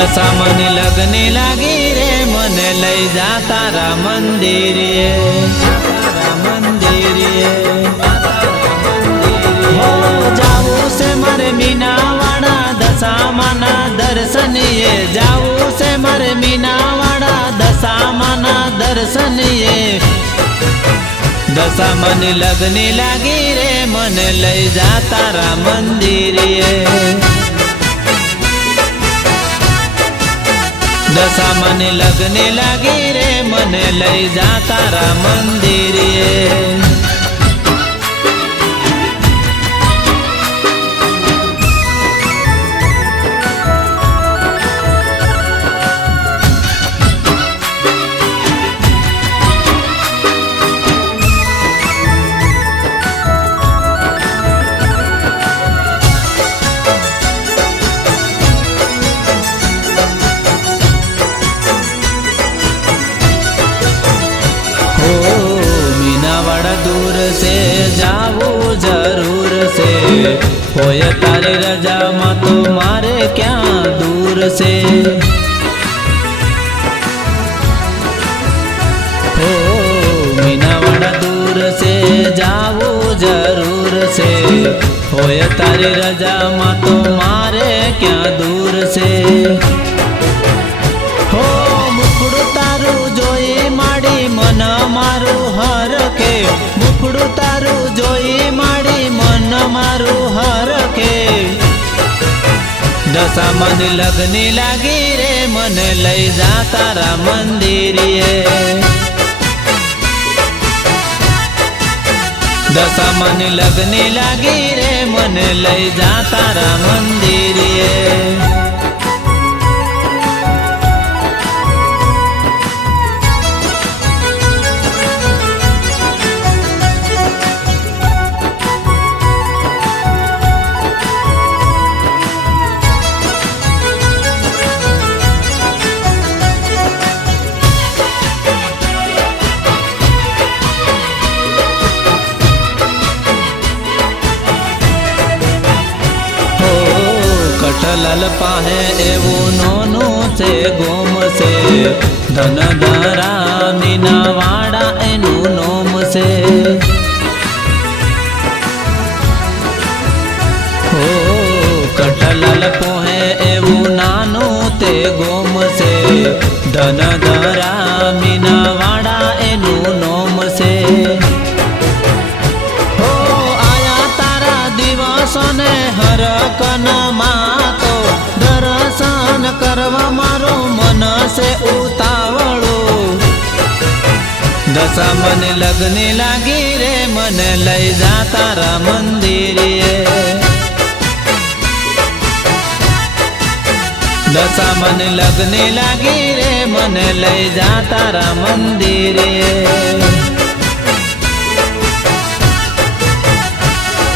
દશામાની લગની લાગી રે મને લઈ જા તારા મંદિરે જાવું છે મારે મીનાવાડા દશામાના દર્શનીએ જાવું છે મારે મીનાવાડા દશામાના દર્શનીએ દશામાની લગની લાગી રે મને લઈ જા તારા મંદિરે દશામાની લગની લાગી રે મને લઈ જા તારા મંદિરે दूर से जावो जरूर से होय तारी रजा मां तो मारे क्या दूर से हो मीनावाड़ा दूर से जावो जरूर से होय तारी रजा मां तो मारे क्या दूर से हो मुखड़ू तारू जोई माड़ी मन मारू हर के मुखड़ू तारू जोई माड़ी मन मारू हर के दशामानी लगनी लागी रे मन लई जा तारा मंदिरे दशामानी लगनी लागी रे मन लई जा तारा मंदिरे कटलल पाहे एवो नोनो से गोम से धन धरा मीनावाड़ा एनु नोम से हो कटलल पोहे एवो नानो ते गोम से धन धरा मीनावाड़ा एनु नोम से हो आया तारा दिवसने हर कनमा दर्शन करवा मारो मन से उतावड़ो दशामानी लगनी लागी रे मन लई जा तारा मंदिरे दशामानी लगनी लागी रे मन लई जा तारा मंदिरे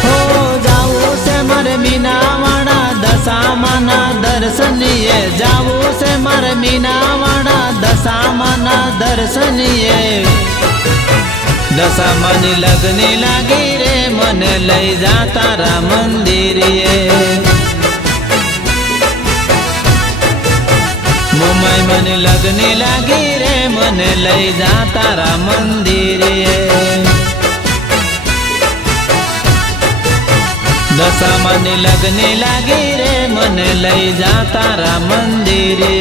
हो जाऊ से मारे मीनावाड़ा दशामाना दर्शनीय जावो से मार मीनावाड़ा दशामाना दर्शनीय दशामानी लगनी लागी रे मन लई जा तारा मंदिरे मुंबई मन लगनी लागी रे मन लई जा तारा मंदिरे दशामानी लगनी लागी रे मन लई जा तारा मंदिरे।